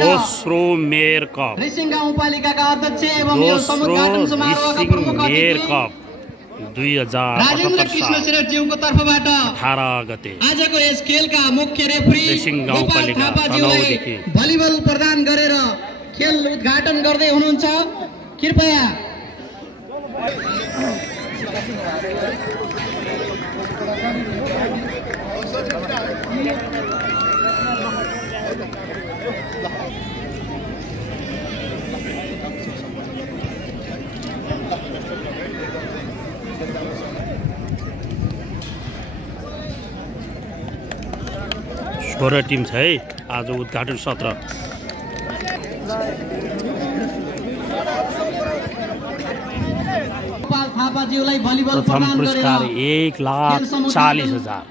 दोस्रो mayor cup रिसिङ गाउँपालिकाका अध्यक्ष एवं यो समुद्घाटन समारोहका प्रमुख मेयर अतिथि कप 2018 गते आजको यस खेलका मुख्य रेफ्री रिसिङ गाउँपालिका तनहुँदेखि भलिबल प्रदान गरेर खेल उद्घाटन गर्दै हुनुहुन्छ। कृपया छोरा टिम छ है आज उद्घाटन सत्र। प्रथम पुरस्कार 1,40,000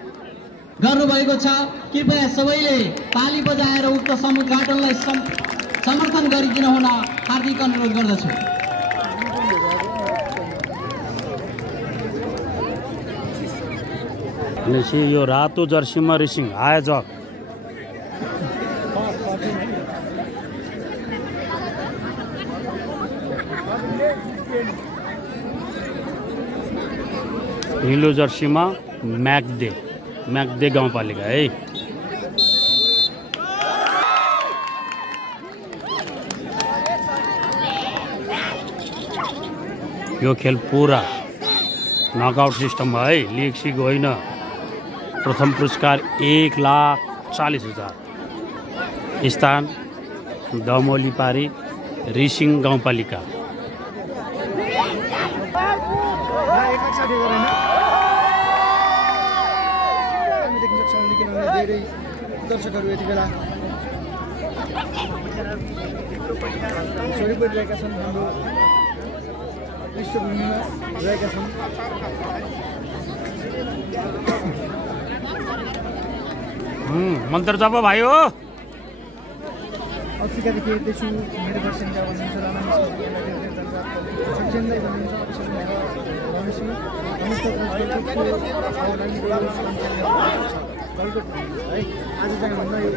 गर्नुभएको छ। कृपया सबैले ताली बजाएर उक्त समुद्घाटनलाई समर्थन गरिदिन हुन हार्दिक अनुरोध गर्दछु। यो रातो जर्सीमा रिसिङ आयोजक नीलो जर्सीमा म्याग्दे गाउँपालिका है। यो खेल पुरा नकआउट सिस्टम है, लिग सिग होइन। प्रथम पुरस्कार 1,40,000। स्थान दमोलीपारी रिसिङ गाउँपालिका। दर्शकहरू यति बेला सरिपरि रहेका छन्, हाम्रो पृष्ठभूमिमा रहेका छन्। मन्त्र जप भयो। अफ्रिकादेखि हेर्दैछु मेरो दर्शनका भन्नुहुन्छ सक्षमलाई भन्नुहुन्छ है। आज चाहिँ भन्दा यो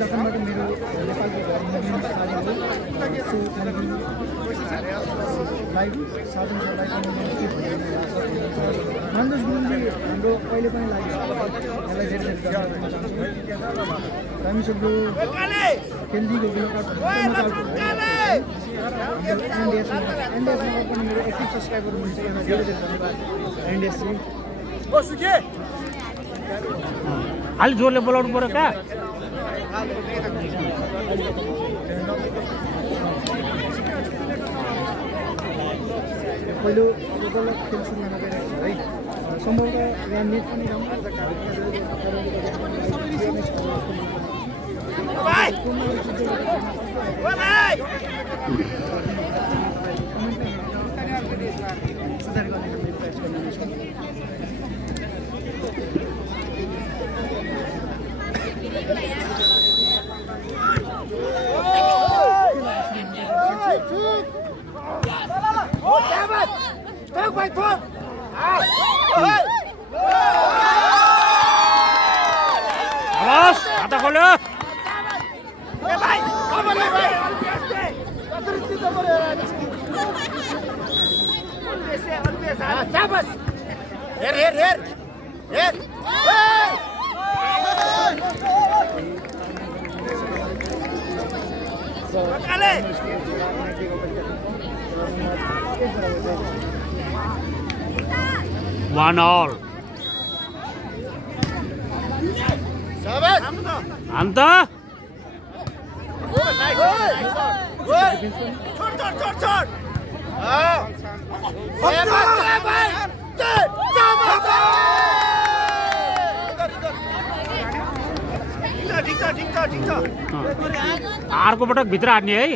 जापानबाट मेरो नेपालको लाइभ साधन सरलाई मान्दोज गुरुङले हाम्रो कहिले पनि लाग्यो यसलाई धेरै धेरै धन्यवाद दिन चाहन्छु। हामी सब खेल्दीको एनडिएसमा पनि मेरो एक्टिभ सब्सक्राइबर हुनुहुन्छ, यसलाई धेरै धेरै धन्यवाद एनडिएसजी। अलि जोरले बोलाउनु पर्यो क्या। पहिलो बल्ल खेल सुरु हुन गइरहेको छ है। सम्भवतः यहाँ नेट पनि राम्रो सुधार गर्ने प्रयास गर्नेछ। खाता खोल्यो। One all. Anta. अर्को पटक भित्र हान्ने है।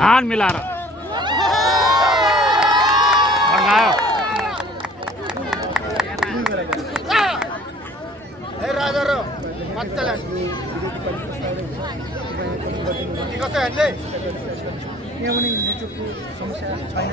हान मिलाएर यहाँ पनि नेटवर्कको समस्या छैन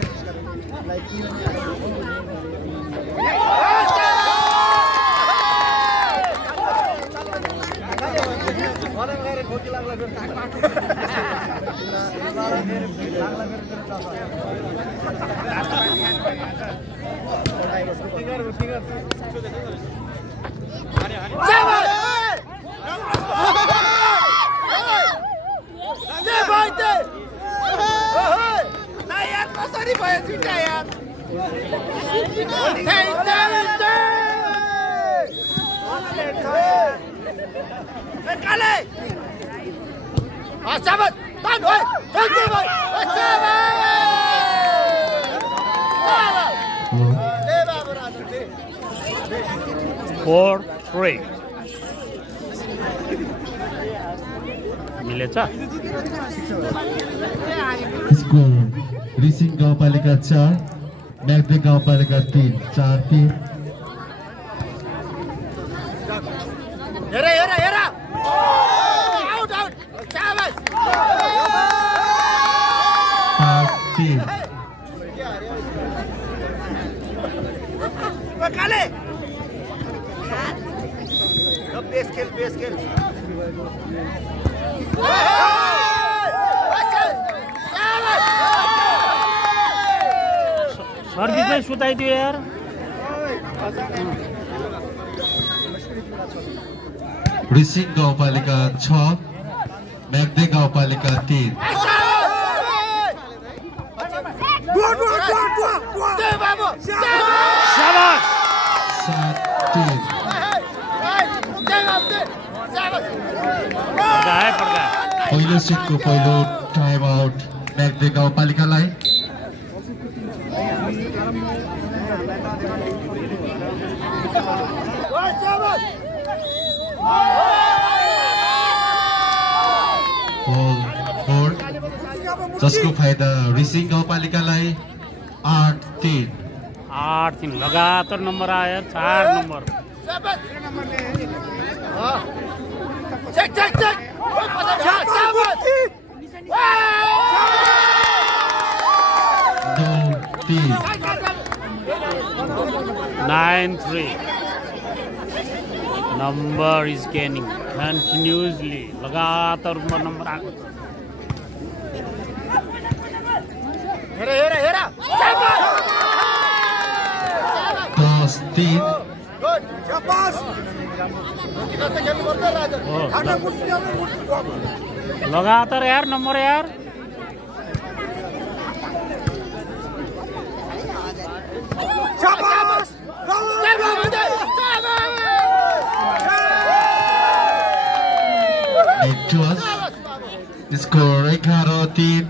फोर थ्री मिलेछ स्कोर रिसिङ गाउँपालिका 4 म्याग्दे गाउँपालिका 3 4-3 सर्भिस चाहिँ सुताइदियो यार रिसिङ गाउँपालिका 6 म्याग्दे गाउँपालिका 3 पहिलो सेटको पहिलो टाइम आउट म्याग्दे गाउँपालिकालाई जसको फाइदा रिसिङ गाउँपालिकालाई 8-3 लगातार नम्बर आयो 4 number Nine three. Number is gaining continuously. लगातार नंबर आएको लगातार यार नंबर यार स्कोर 11-3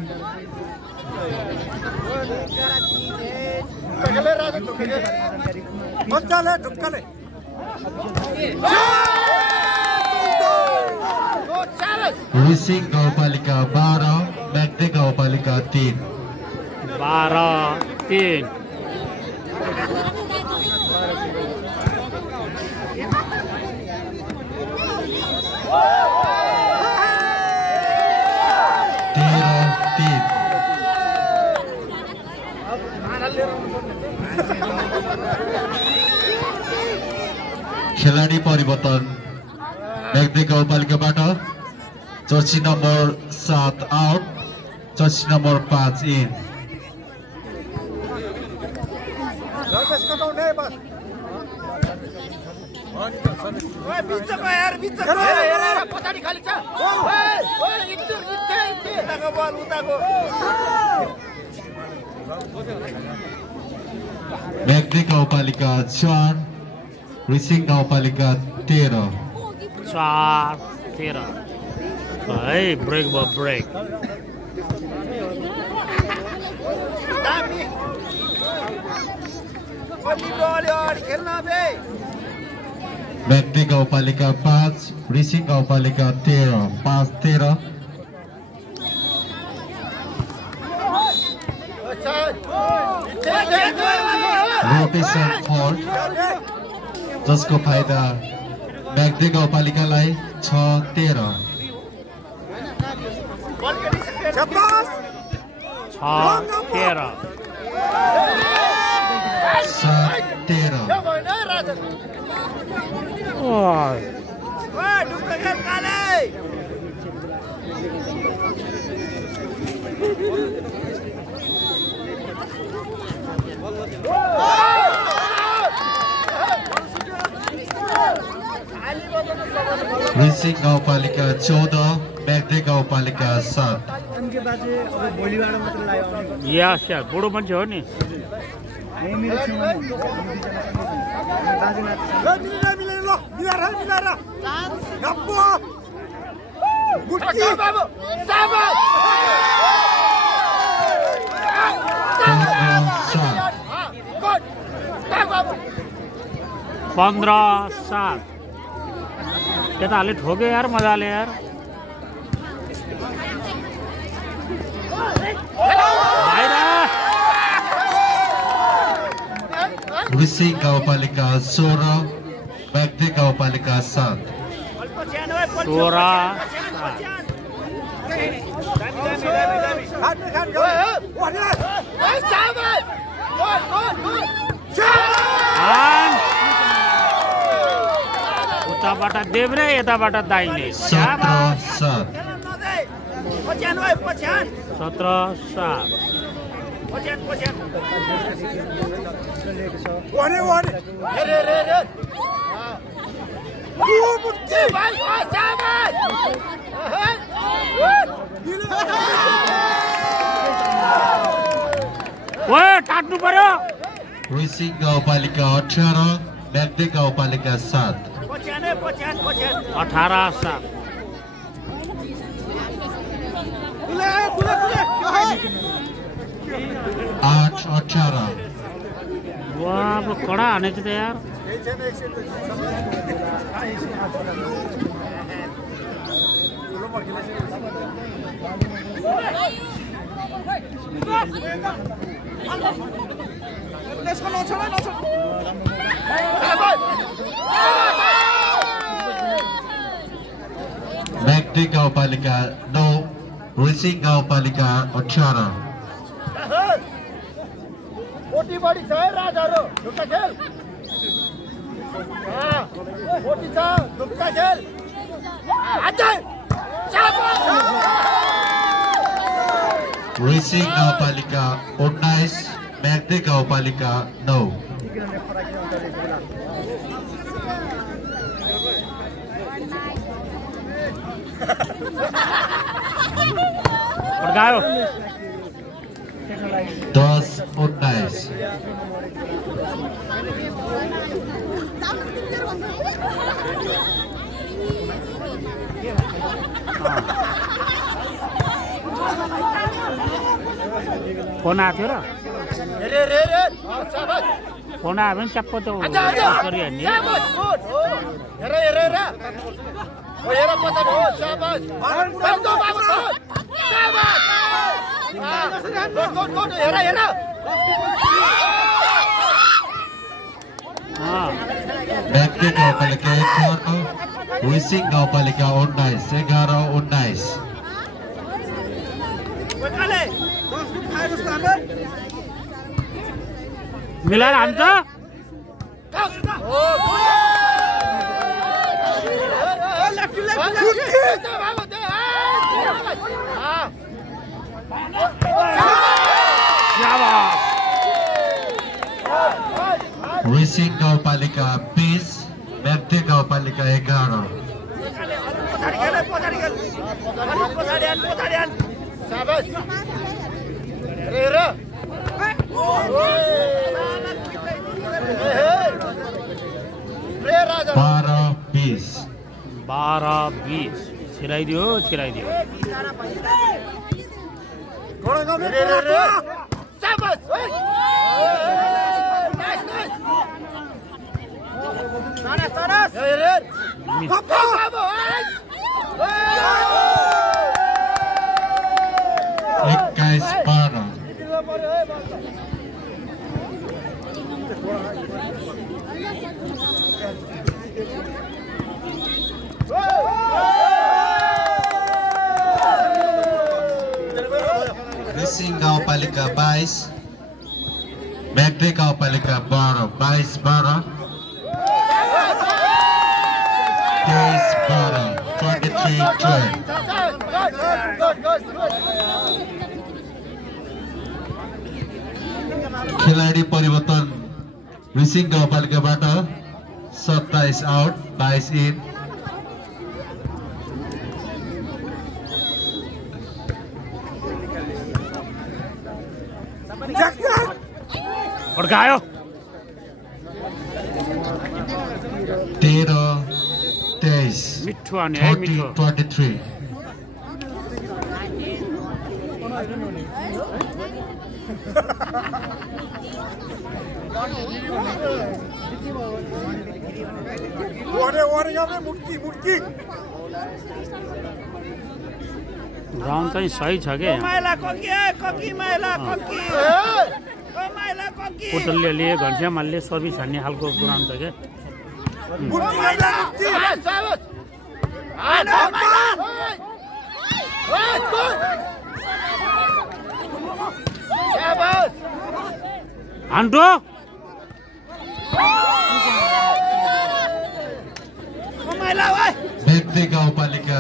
रिसिङ गाउँपालिका 12 म्याग्दे गाउँपालिका 3 12-3 खेलाडी परिवर्तन म्याग्दे गाउँपालिकाबाट jersey number 7 out jersey number 5 in Myagde गाउँपालिका 4 रिसिङ गाउँपालिका 13 है ब्रेक भयो ब्रेक म्याग्दे गाउँपालिका 5 रिसिङ गाउँपालिका 13 5-13 रोटेसन फर जसको फाइदा म्याग्दे गाउँपालिकालाई 6-13 13 13 रिसिङ गाउँपालिका 14 म्याग्दी गाउँपालिका 7 उनके बाजे अब भोलिबाट मात्र लाग्यो आउने यस यस बुढो मान्छे हो नि यही मेरो छेउमा नि बाजे पंद्रह 7 केटाहरूले ठोके यार मजाले यार रिसिङ गाउँपालिका 16 म्याग्दी गाउँपालिका 7 16 उताबाट देब्रे यताबाट दाहिने 17 7 17 7 काट्नु पर्यो रिसिङ गाउँपालिका 18 म्याग्दी गाउँपालिका 7 18 7 8 18 वाह कडा हानेछ त यार म्याग्दी गाउँपालिका 9 रिसिङ गाउँपालिका 18 मोटी बडी छ है राजाहरु ढुक्का खेल मोटी छ ढुक्का खेल अझै रिसिङ गाउँपालिका 19 म्याग्दी गाउँपालिका 9 पड्कायो 10 19 फोन आएको थियो र रे रे रे शाबाश फोन आयो भने चप्प त्यो गरिहाल्ने हेर हेर हेर ओ हेर पछाडि हो शाबाश बाबु बाबु शाबाश गोड हेर हेर म्याग्दी गाउँपालिका 11 रिसिङ गाउँपालिका 19 11 19 मिलाएर हान्छ रिसिङ गाउँपालिका 20 म्याग्दी गाउँपालिका 11 शाबाश हेर रे राजा 12 20 छिराइदियो छिराइदियो रे रे रे शाबाश नाइस नाइस सरस रे रे बाबु 21 12 21 रिसिङ गाउँपालिका 22 म्याग्दी गाउँपालिका 12 22-12 23-12 23-12 खेलाडी परिवर्तन रिसिङ गाउँपालिकाबाट 27 आउट 22 इन पड्कायो 13-23 मिठो आने है मिठो 23 ग्राउन्ड चाहिँ सही छ के पुतलले लिए घनश्यामले सर्भिस हान्ने खालको ग्राउन्ड छ के हान्टो म्याग्दी गाउँपालिका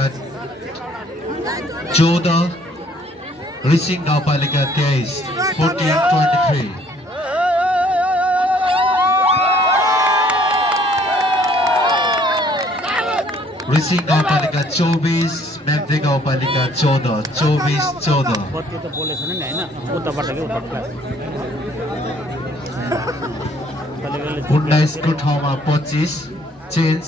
14 रिसिङ गाउँपालिका 23 14-23 रिसिङ गाउँपालिका 24 म्याग्दी गाउँपालिका 14 24-14 बत्ती त बोलेको छैन नि हैन उताबाट के उताबाट 19 को ठाउँमा 25 चेन्ज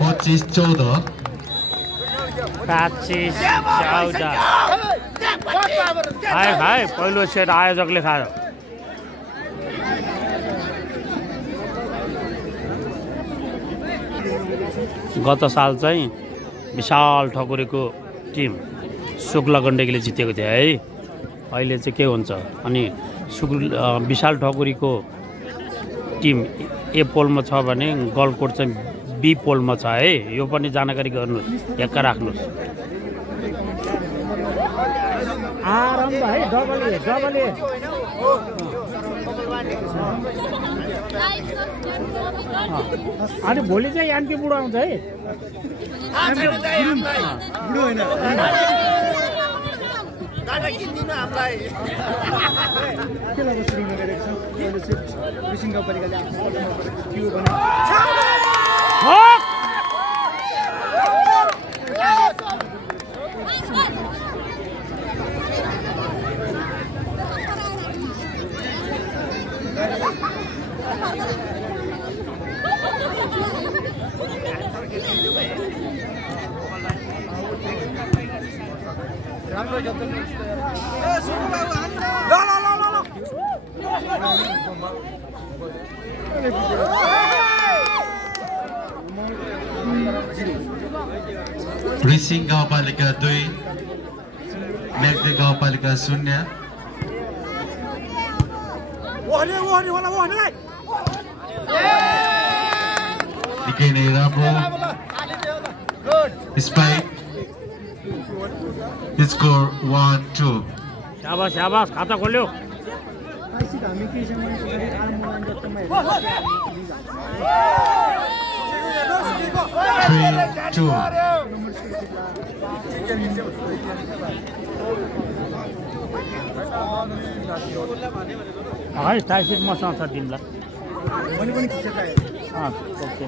पच्चीस 14 खाए पहिलो सेट आयोजकले खायो गत साल चाहिँ विशाल ठकुरीको टिम शुक्ल गण्डकीले जितेको थियो है अहिले चाहिँ के हुन्छ अनि विशाल ठकुरीको टिम ए पोलमा छ भने गलकोट चाहिँ बी पोलमा छ है यो पनि जानकारी गर्नुहोस् एक्का राख्नुहोस् आराम भाइ डबल अनि भोलि चाहिँ यान्की बुढो आउँछ है बुढो होइन के लाग्छ श्रीनगर रिसिङ गाउँपालिकाले आफ्नो के भने रिसिङ गाउँपालिका 2 म्याग्दी गाउँपालिका 0 निकै नै राम्रो स्पाइक स्कोर 1-2 शाबाश खाता खोल्यो 3-2 है टाइफिड मसँग छ टिमलाई ओके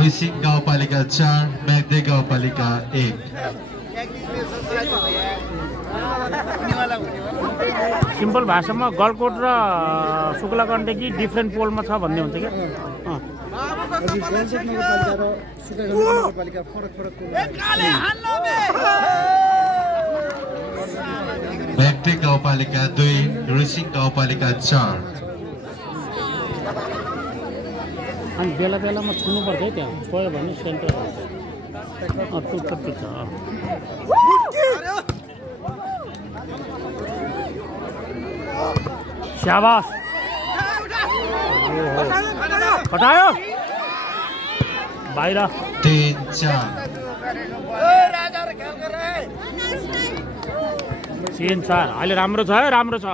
रिसिङ गाउँपालिका 4 म्याग्दी गाउँपालिका 1 सिम्पल भाषामा गलकोट र शुक्ल गण्डकी डिफ्रेन्ट पोलमा छ भन्ने हुन्छ क्या म्याग्दी गाउँपालिका 2 रिसिङ गाउँपालिका 4 अनि बेला बेलामा छुनुपर्छ है त्यहाँ गयो भने सेन्टर टुक्छ शाबाश हटायो बाहिर 3-4 सीन छ अहिले राम्रो छ है राम्रो छ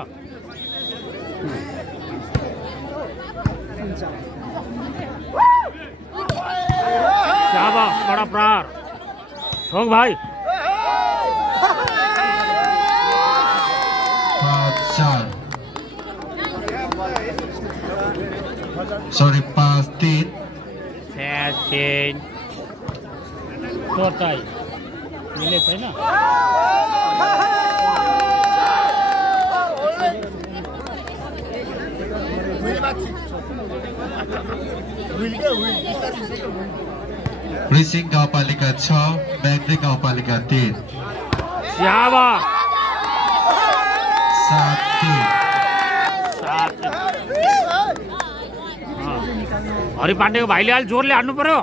शाबाश बडा प्रहार ठोक भाइ 5-4 सरी 5-3 चेन्ज टोटाइ मिले छैन रिसिङ गाउँपालिका 6 म्याग्दी गाउँपालिका 3 शाबाश 7-3 हरि पाण्डेको भाइले अहिले जोरले हान्नु पर्यो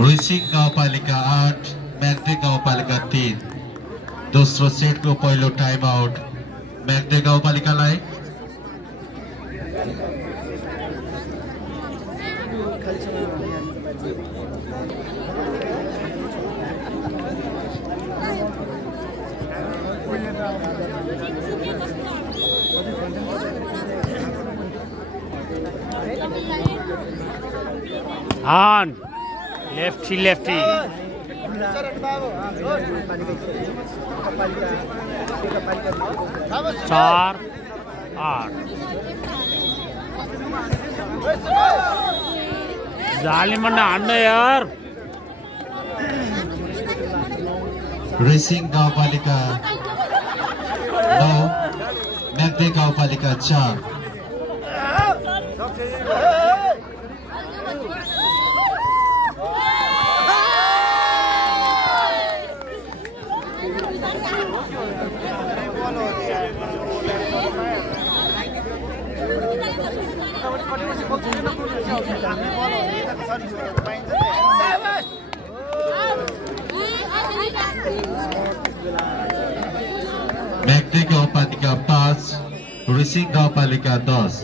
रिसिङ गाउँपालिका 8 म्याग्दी गाउँपालिका 3 दोस्रो सेटको पहिलो टाइम आउट म्याग्दी गाउँपालिकालाई हान लेफ्टी लेफ्टी 4-8 जालीमंडा हान्ने यार रेसिङ गाउँपालिका 9 म्याग्दी गाउँपालिका 4 म्याग्दी गाउँपालिका 5 रिसिङ गाउँपालिका 10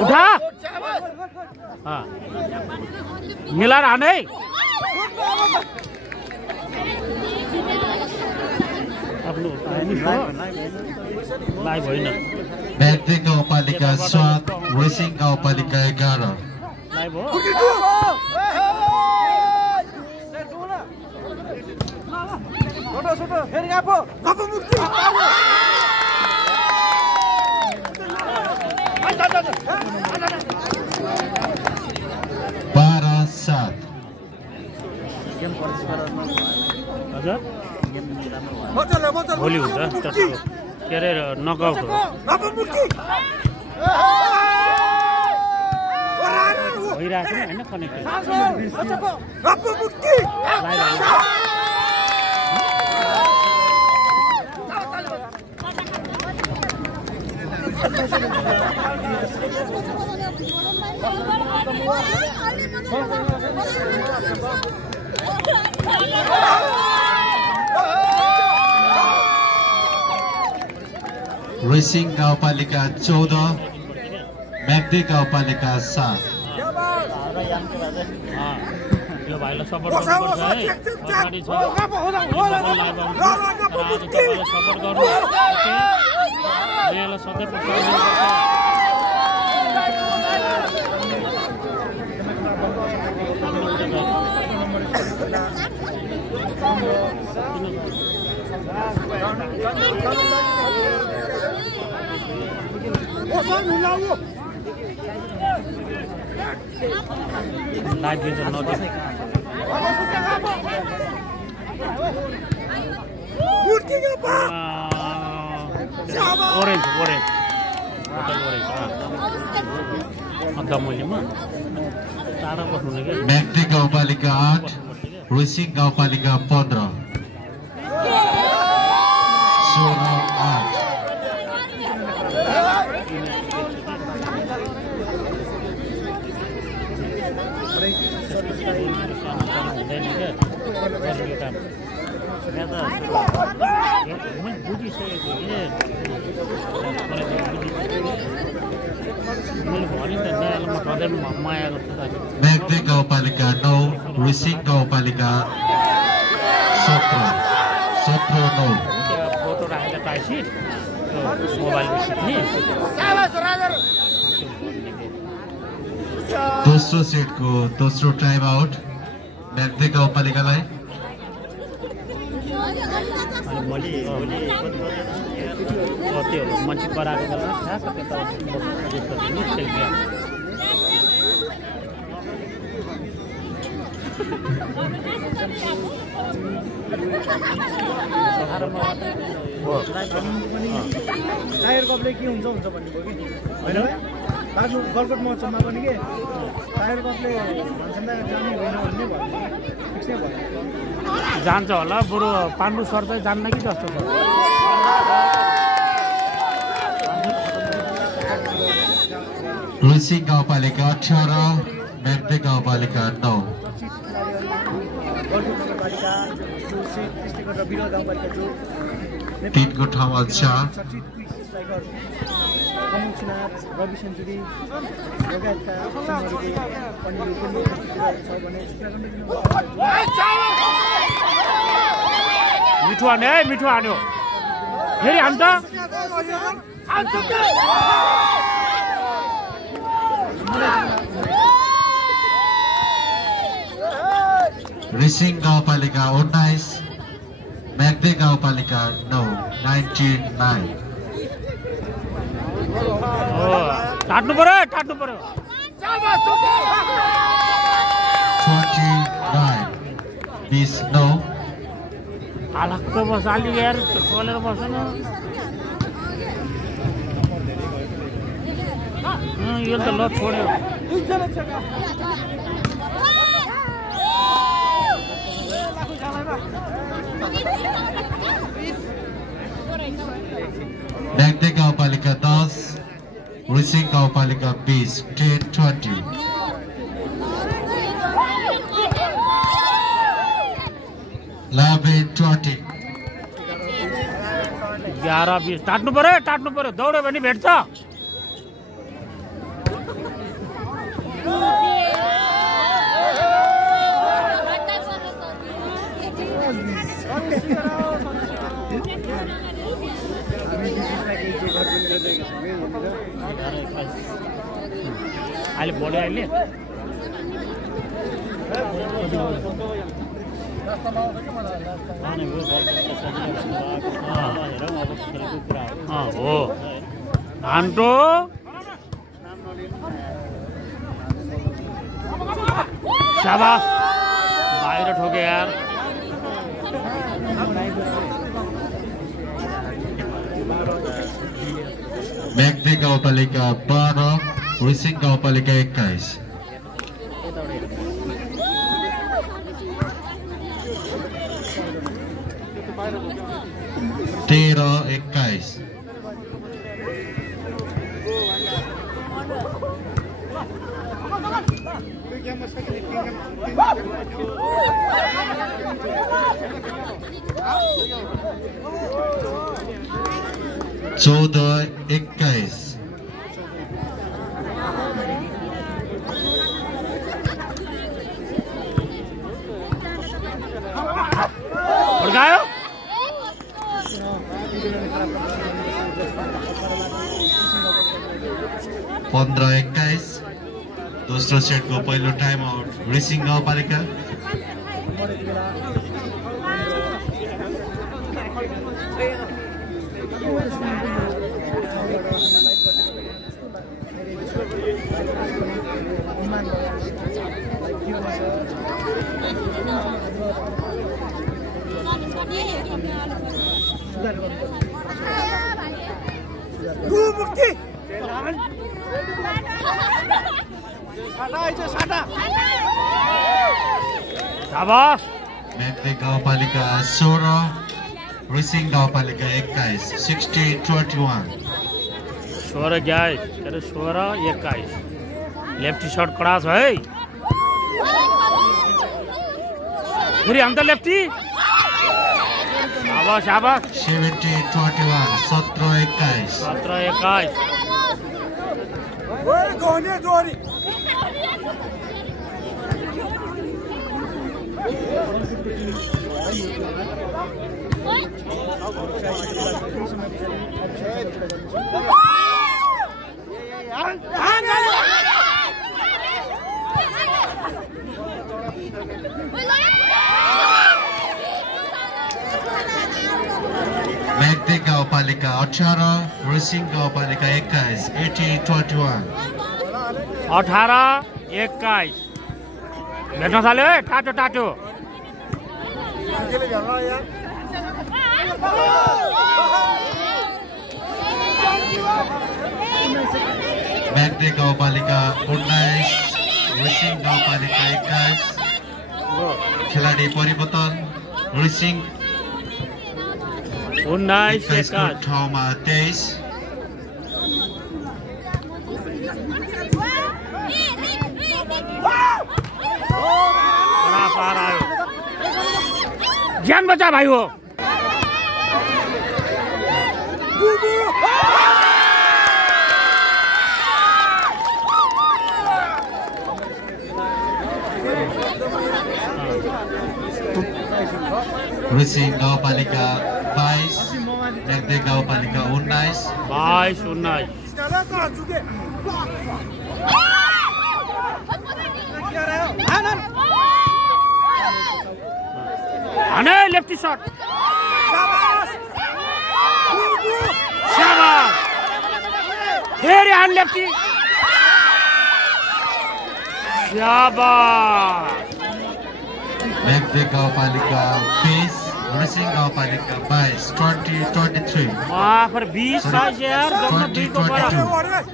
उठा हाँ मिला हाने लाइभ होइन म्याग्दी गाउँपालिका 7 रेसिङ गाउँपालिका 11 लाइभ हो फेरि गएको मुक्ति 12-7 हजुर भोलि हुन्छ के अरे नकआउट हो भइरहेको छ होइन कनेक्टेड रेसिङ गाउँपालिका 14 म्याग्दी गाउँपालिका 7 यो भाइलाई सपोर्ट गर्नुपर्छ है अगाडि छ सपोर्ट गर्नु नयाँलाई सधैँ लाइभ भिजन नजिक ओरेन्ज अन्त मूल्यमा टाढा बस्नु क्या म्याग्दी गाउँपालिका 8 रुसिङ गाउँपालिका 15 म्याग्दी गाउँपालिका 9 रुसिङ गाउँपालिका 17 9 फोटो राखेर टाइसी मोबाइलमा सिक्ने दोस्रो सेटको दोस्रो टाइम आउट म्याग्दी गाउँपालिकालाई त्यो मान्छे कराएको बेला ठ्याक्क त्यता टायर कपले के हुन्छ भन्ने भयो कि होइन बाजु गलकोट महोत्सवमा पनि के टायर कपले भन्छन् जाने होइन भन्ने भयो फिक्स नै भयो जान्छ होला बरु पाण्डु सर चाहिँ जान्न कि जस्तो छ रुसिङ गाउँपालिका 18 म्याग्दी गाउँपालिका 9 3को ठाउँमा 4 रवि सेन्चुरी लगायतका पनि मिठो हान्यो है मिठो हान्यो फेरि हान्छ रुसिङ गाउँपालिका 19 म्याग्दी गाउँपालिका 9 99 टाट्नु पर्यो 29 20 हालक्क बस अलि यार खोलेर बस्न यो त ल छोड्यो म्याग्दी गाउँपालिका 10 रुसिङ गाउँपालिका 20 10 20 11 20 11 20 टाट्नु पर्यो दौड्यो भने भेट्छ अहिले बढ्यो अहिले हो हान्टो शाबाश बाहिर ठोके यार म्याग्दी गाउँपालिका 12 रुसिङ गाउँपालिका 21 13 21 14 21 14 21 15-21 दोस्रो सेटको पहिलो टाइम आउट रिसिङ गाउँपालिका मुक्ति शाबाश म्याग्दे गाउँपालिका 16 रिसिङ गाउँपालिका 21 60-21 16-21 लेफ्टी शॉट कड़ा है फिर हम तो लेफ्टी शाबाश शाबाश 70-21 17-21 17-21 धोनी म्याग्दे गाउँपालिका 18 रिसिङ गाउँपालिका 21 80-21 18-21 भेट्न थाल्यो है टाटो टाटो म्याग्दे गाउँपालिका 19 रिसिङ गाउँपालिका 21 खेलाडी परिवर्तन रिसिङ 19-21 को ठाउँमा 23 बड़ा पार आयो ज्ञान बचा भाई हो रिसिङ गाउँपालिका 22 म्याग्दे गाउँपालिका 19 22-19 अने लेफ्टी शॉट शाबाश फिर यहाँ लेफ्टी शाबाश म्याग्दे गाउँपालिका 20 रिसिङ गाउँपालिका 22 20-23 वहाँ पर 20 यार 20-22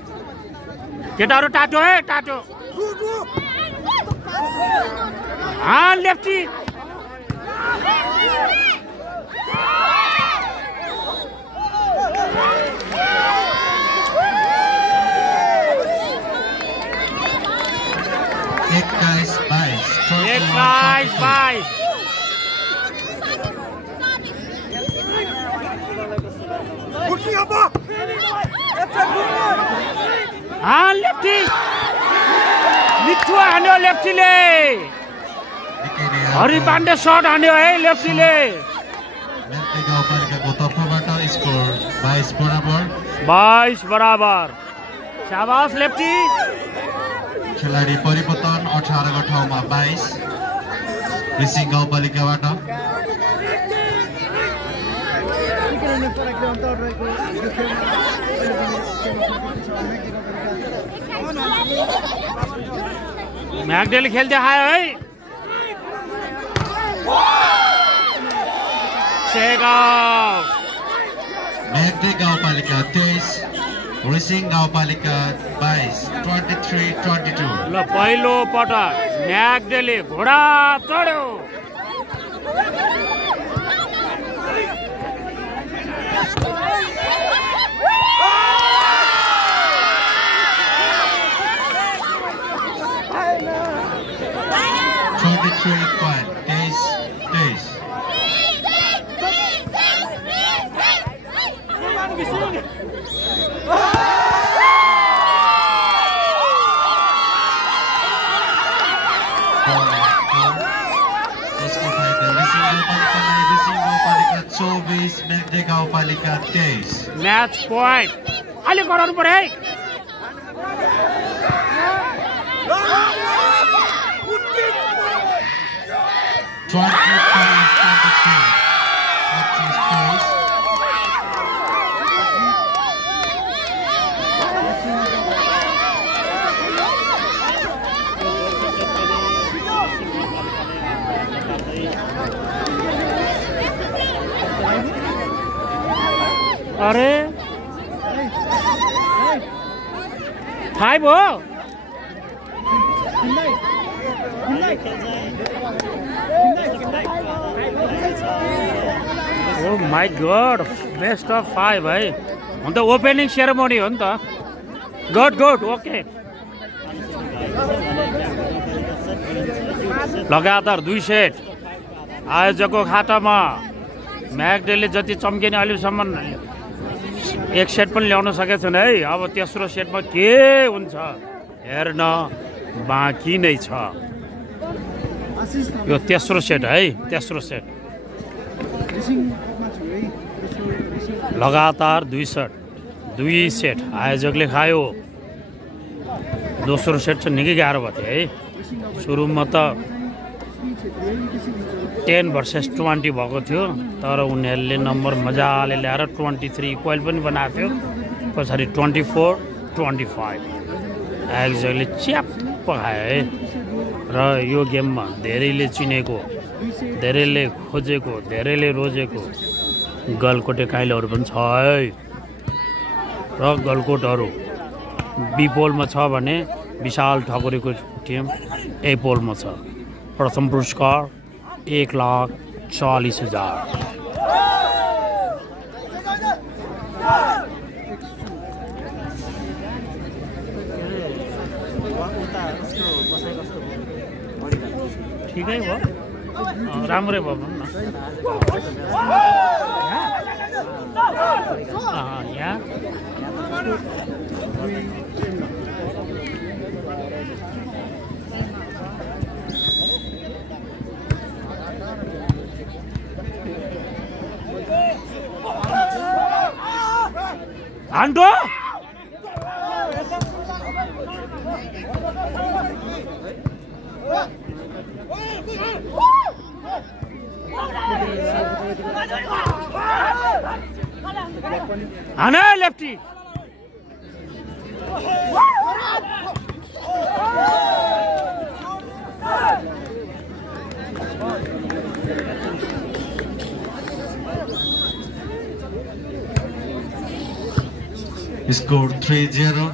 केटाहरू टाटो है टाटो हाँ लेफ्टी हाँ लेफ्टी मिठो हान्यो लेफ्टीले हरि पाण्डे शट हान्यो है लेफ्टीले म्याग्दे गाउँपालिकाको तर्फबाट स्कोर 22 बराबर शाबाश लेफ्टी खेलाडी परिवर्तन 18 को ठाउँमा 22 रिसिङ गाउँपालिकाबाट म्याग्देले खेल देखायो है म्याग्दे गाउँपालिका 23 रिसिङ गाउँपालिका 22 23-22 ल पहिलो पटक म्याग्देले घोडा चढ्यो म्याग्दे गाउँपालिका 23 मैच पॉइंट अलि गराउनु पर्यो है अरे 5 हो ओ माई गॉड बेस्ट अफ 5 है अन्त ओपनिङ सेरेमनी हो नि त गुड गुड ओके लगातार 2 सेट आयोजकको खातामा म्याकडीले जति चम्किने अहिलेसम्म 1 सेट पनि ल्याउन सकेको छैन है अब तेस्रो सेटमा के हुन्छ हेर्न बाँकी नै छ यो तेस्रो सेट है तेस्रो सेट लगातार 2 सेट आयोजकले खायो दोस्रो सेट चाहिँ निकै गाह्रो भएको थियो है सुरुमा त 10 versus 20 भएको थियो तर उनीहरूले नम्बर मजाले ल्याएर 23 इक्वल पनि बनाएको थियो पछाडि 24-25 आयोजकले च्याप्प खायो है र यो गेममा धेरैले चिनेको धेरैले खोजेको धेरैले रोजेको गलकोटे काइलोहरू पनि छ है र गलकोटहरू बी पोलमा छ भने विशाल ठकुरीको टिम ए पोलमा छ प्रथम पुरस्कार 1,40,000 ठिकै भयो राम्रै भयो भनौँ न यहाँ Ando? Ana lefty. Score 3-0.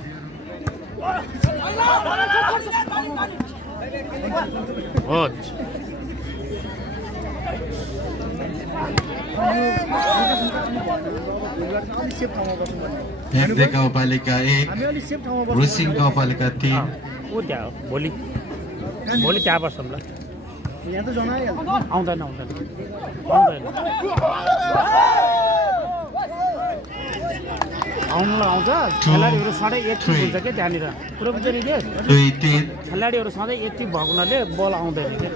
Good. हेर्दै गाउँपालिका 1 रुसिङ गाउँपालिका 3 ऊ त्यहाँ हो भोलि त्यहाँ बस्छौँ ल यहाँ त जनाइहाल्छ आउँदैन आउनुलाई आउँछ खेलाडीहरू सधैँ एक्टिभ हुन्छ क्या त्यहाँनिर पुरो बुझ्छ नि खेलाडीहरू सधैँ एक्टिभ भएको हुनाले बल आउँदैन क्या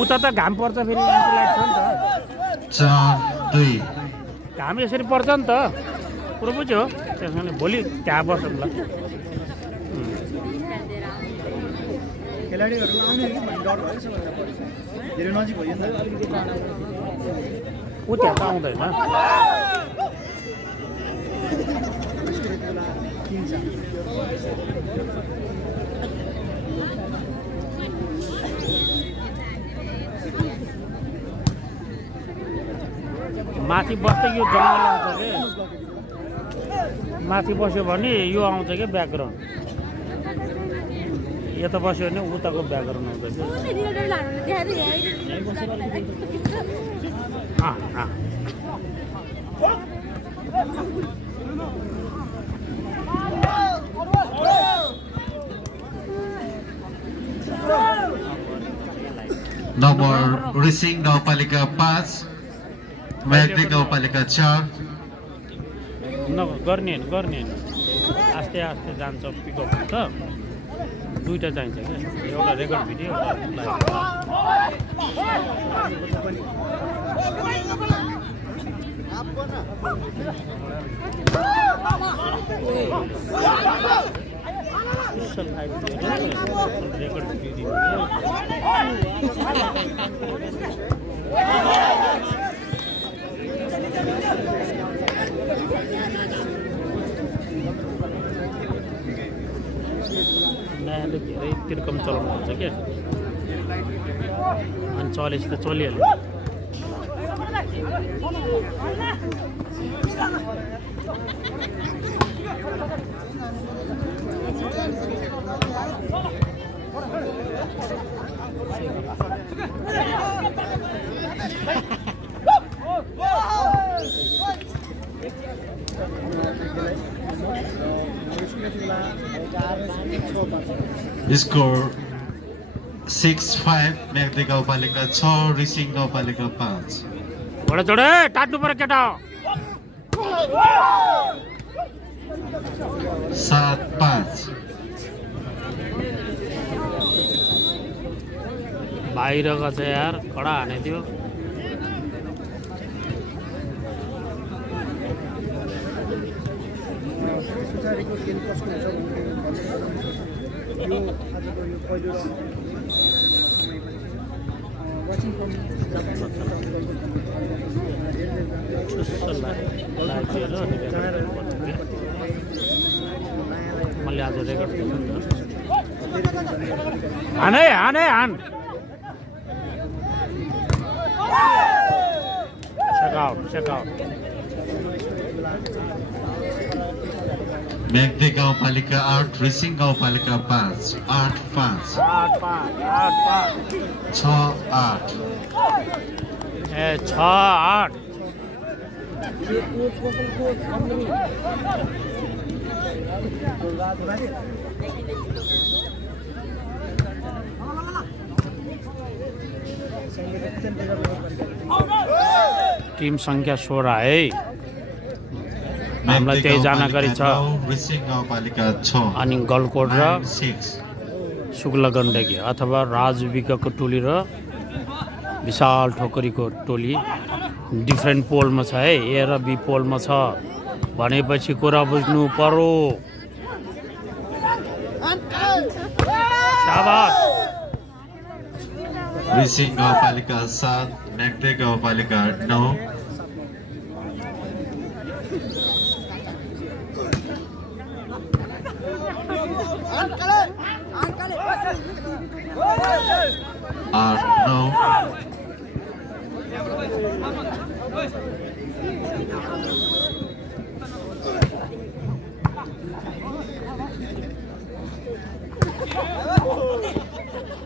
उता त घाम पर्छ फेरि लाइट छ नि त 4-2 घाम यसरी पर्छ नि त पुरो बुझ्यो त्यस कारणले भोलि त्यहाँ बस्छौँ ल खेलाडीहरू आउने कि भन्ने डर भयो धेरै नजिक भयो नि त ऊ त्यहाँ त आउँदैन माथि बस्दै यो जङ्गल आउँछ कि माथि बस्यो भने यो आउँछ क्या ब्याकग्राउन्ड यता बस्यो भने उताको ब्याकग्राउन्ड आउँछ नम्बर रुसिङ गाउँपालिका 5 म्याग्दी गाउँपालिका 4 गर्ने आस्ते आस्ते जान्छ पिकअप हुन्छ दुईटा चाहिन्छ क्या एउटा रेकर्ड भिडियो एउटा नयाँले धेरै तिर्कम चलाउनुहुन्छ क्या अनि चलेपछि त चलिहाल्यो Score 6-5 म्याग्दी गाउँपालिका 6 रिसिङ गाउँपालिका 5 घोडा चढे टाट्नु पर्यो केटा 7-5 बाहिरको छ यार कडा हाने थियो पछाडिको गेम कस्तो हुन्छ यो आजको यो पहिलो वाचिङ फ्रम मैले आज रेकर्ड हाने हाने हान check out म्याग्दी गाउँपालिका 8 रिसिङ गाउँपालिका 5 8-5 6-8 ए 6-8 टिम संख्या 16 है हामीलाई त्यही जानकारी छ रिसिङ गाउँपालिका 6 अनि गलकोट र 6 शुक्ल गण्डकी अथवा राजविकको टोली र विशाल ठोकरीको टोली डिफ्रेन्ट पोलमा छ है ए र बी पोलमा छ भनेपछि कुरा बुझ्नु पर्यो शाबाश रिसिङ गाउँपालिका 7 म्याग्दी गाउँपालिका 9 8-9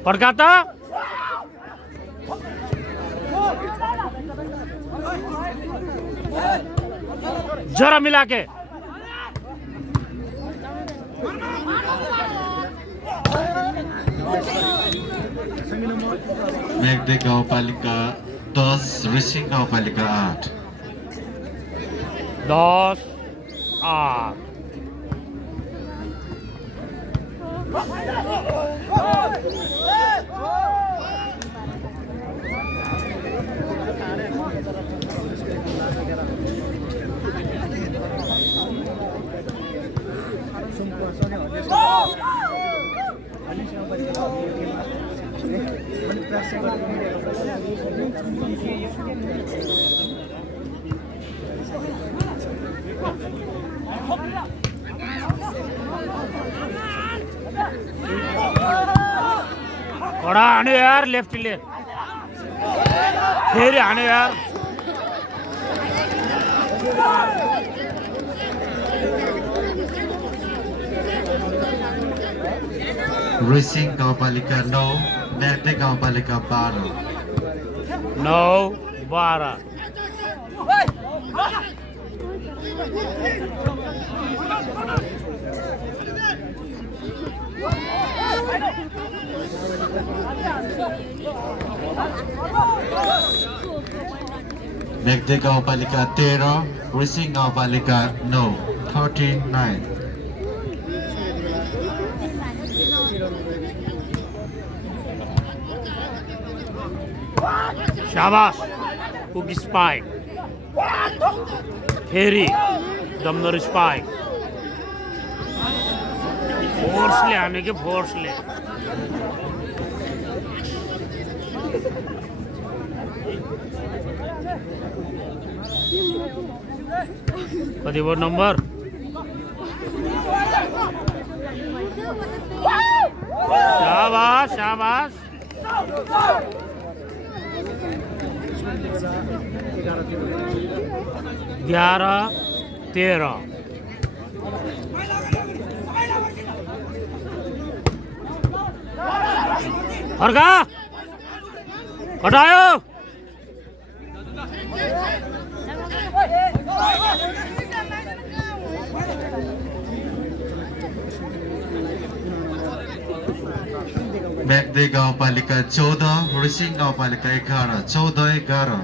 पड्काता जरा मिला के म्याग्दी गाउँपालिका 10 रिसिङ गाउँपालिका 8 10-8 कडा हाने यार लेफ्टीले फेरि हाने यार रिसिङ गाउँपालिका 9 म्याग्दी गाउँपालिका 12 9-12 म्याग्दी गाउँपालिका 13 रिसिङ गाउँपालिका 9 13-9 शाबाश कुकी स्पाइक फेरि डम्बर स्पाइक फोर्सले हाने के फोर्सले कति भयो नम्बर शाबाश शाबाश 11-13 फर्का हटायो म्याग्दी गाउँपालिका 14 रुसिङ गाउँपालिका 11 14-11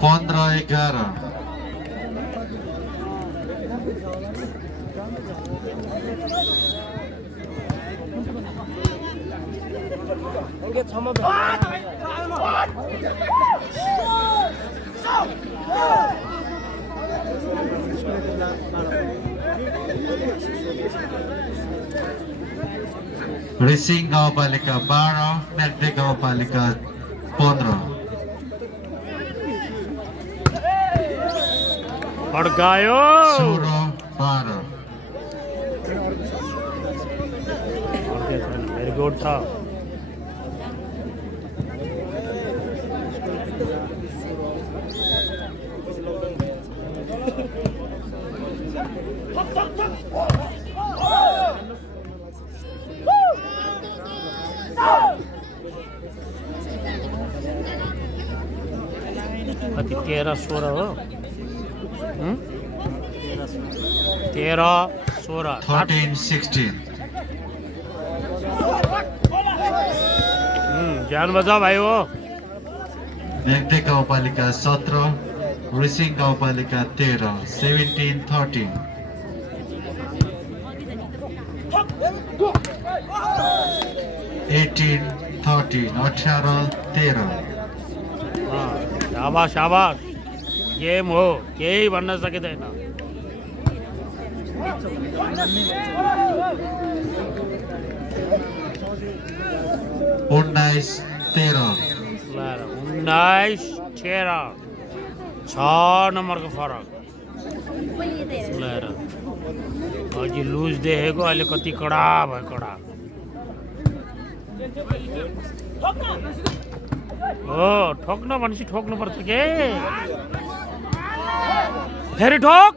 15-11 रुसिङ गाउँपालिका 12 म्याग्दी गाउँपालिका 15 अड्कायो 16-12 भेरी गुड छ कति 13-16 हो 13-16 13-16 ज्यान बचा भाइ हो म्याग्दी गाउँपालिका 17 रुसिङ गाउँपालिका 13 17-13 18-13 18-13 शाबाश शाबाश गेम हो केही भन्न सकिँदैन 19-13 6 नम्बरको फरक अघि लुज देखेको अहिले कति कडा भयो कडा हो ठोक्न भनेपछि ठोक्नु पर्छ के फेरि ठोक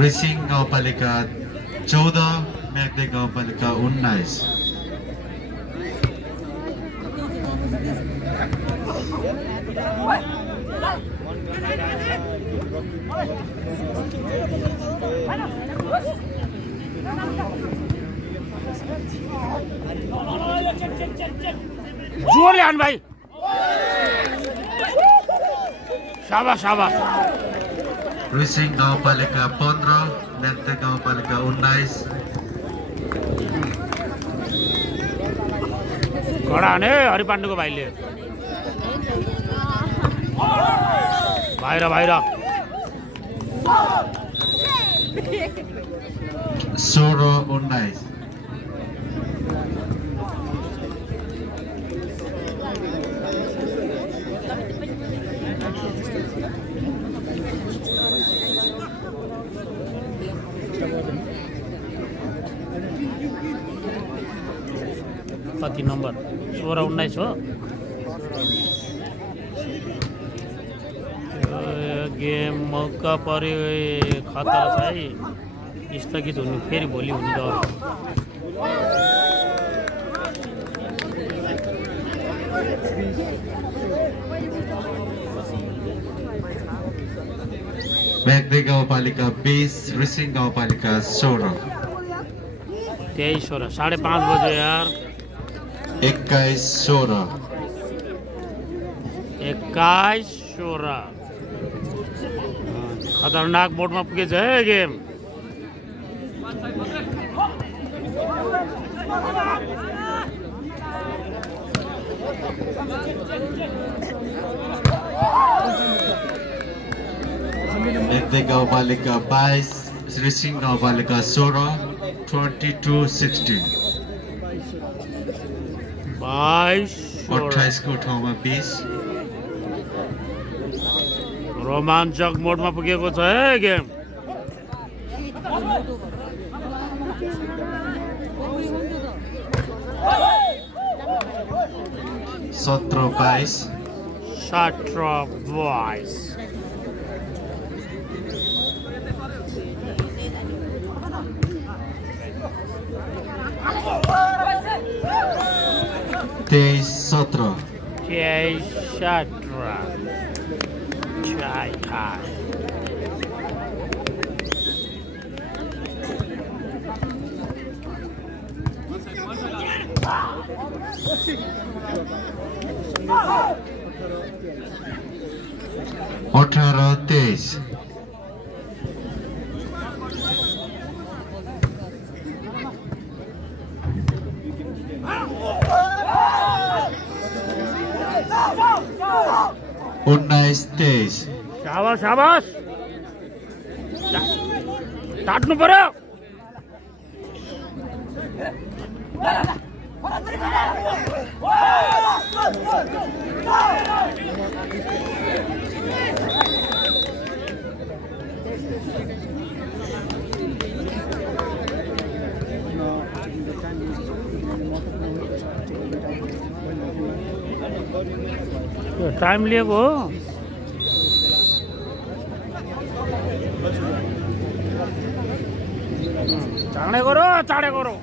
रुसिङ गाउँपालिका 14 म्याग्दी गाउँपालिका 19 जोरले हान भाइ शाबाश शाबाश रुसिङ गाउँपालिका 15 म्याग्दी गाउँपालिका 19 कडा हाने हरिपाण्डुको भाइले बाहिर बाहिर 16-19 कति नम्बर 16-19 हो गेम मौका पर्यो खतरा छ है स्थगित हुनु फेरि भोलि हुनु डर म्याग्दी गाउँपालिका 20 रुसिङ गाउँपालिका 16 23-16 5:30 बजे यार 21-16 21-16 खतरनाक बोर्डमा पुगेछ है गेम। मेघे गाउँपालिका 22 रेसिङ गाउँपालिका 16 22-16 28 को ठाउँमा 20 रोमाञ्चक मोडमा पुगेको छ है गेम। सत्र 22 23-17 18-23 19-23 शाबाश शाबाश काट्नु पर्यो। टाइम लिएको हो। चाँडै गरो चाँडै गरो।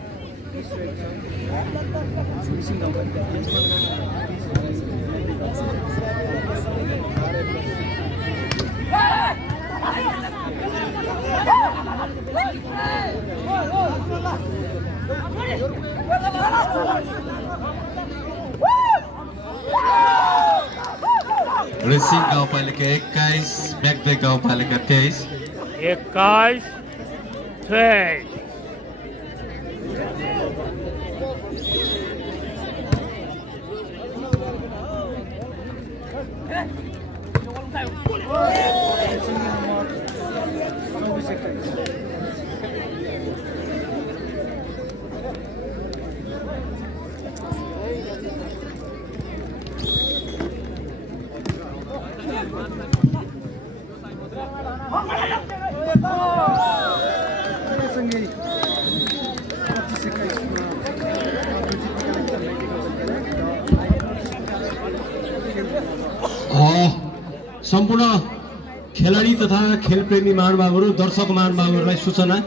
रेसिङ गाउँपालिका 21 मेघे गाउँपालिका 23 21-23 सम्पूर्ण खेलाडी तथा खेलप्रेमी महानुभावहरू दर्शक महानुभावहरूलाई सूचना।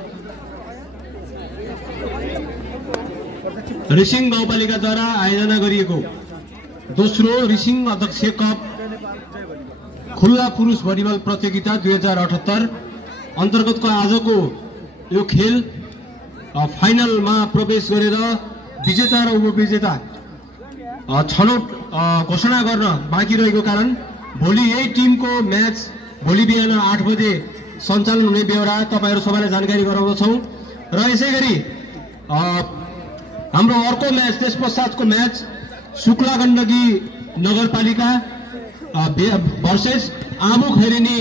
रिसिङ गाउँपालिकाद्वारा आयोजना गरिएको दोस्रो रिसिङ अध्यक्ष कप खुल्ला पुरुष भलिबल प्रतियोगिता 2078 अन्तर्गतको आजको यो खेल फाइनलमा प्रवेश गरेर विजेता र उपविजेता छनौट घोषणा गर्न बाँकी रहेको कारण भोलि यही टिमको म्याच भोलि बिहान 8 बजे सञ्चालन हुने बेहोरा तपाईहरु सबैलाई जानकारी गराउँदछौं। र यसैगरी हाम्रो अर्को म्याच त्यस पश्चातको म्याच शुक्ला गण्डकी नगरपालिका भर्सेस आमु खैरेनी